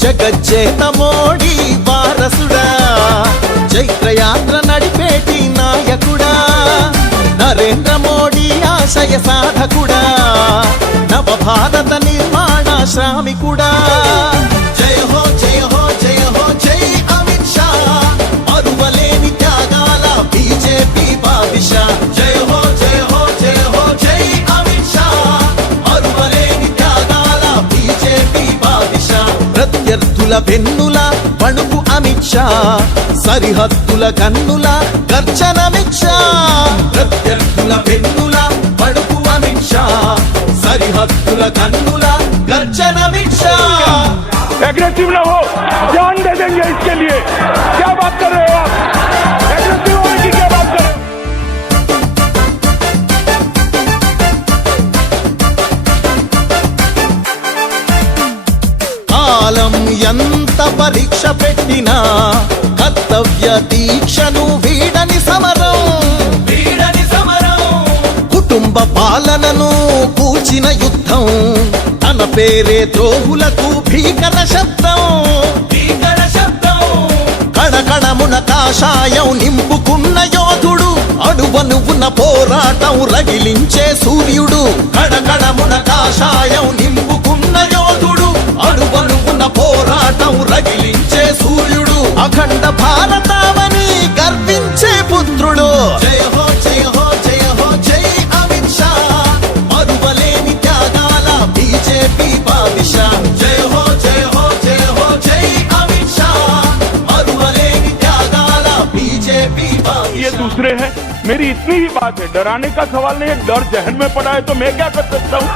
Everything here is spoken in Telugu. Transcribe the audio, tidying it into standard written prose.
జగజ్జేత మోడీ వారసుడా, చైత్రయాత్ర నడిపేటి నాయకుడా, నరేంద్ర మోడీ ఆశయ సాధకుడా, నవభారత నిర్మాణ శ్రామికుడా. జయ హో జయ హో జయ హో జై అమిత్ షా, మరువలేని త్యాగాల బీజేపీ బాదిషా. జయ హో జయ హో జయ హో జై అమిత్ షా, మరువలేని త్యాగాల బీజేపీ బాదిషా. ప్రత్యర్థుల వెన్నుల వణుకు అమిత్ షా, సరిహద్దుల కన్నుల గర్జనమిత్ షా. ప్రత్యర్థుల వెన్నుల వణుకు అమిత్ షా, సరిహద్దుల కన్నుల గర్జనమిత్ షా. एग्रेसिव ना हो, जान दे देंगे इसके लिए. क्या बात कर रहे हो आप? एग्रेसिव होने की क्या बात कर रहे हो? కాలం ఎంత పరీక్ష పెట్టినా కర్తవ్య దీక్షను వీడని సమరం, వీడని సమరం. కుటుంబ పాలనను కూల్చిన యుద్ధం, తన పేరే ద్రోహులకు భీకర శబ్దం, భీకర శబ్దం. కణకణమున కాషాయం నింపుకున్న యోధుడు, అణువణువున పోరాటం రగిలించే సూర్యుడు. కణకణమున కాషాయం నింపుకున్న యోధుడు, అణువణువున పోరాటం రగిలించే సూర్యుడు. అఖండ భారతావని గర్వించే పుత్రుడు. జయ హో జయ హో జయ హో జై అమిత్ షా, మరువలేని త్యాగాల బీజేపీ బాదిషా. జయ హో జయ హో జయ హో జై అమిత్ షా, మరువలేని త్యాగాల బీజేపీ బాదిషా. ये दूसरे हैं, मेरी इतनी ही बात है. डराने का सवाल नहीं है. डर जहन में पड़ा है तो मैं क्या कर सकता हूँ?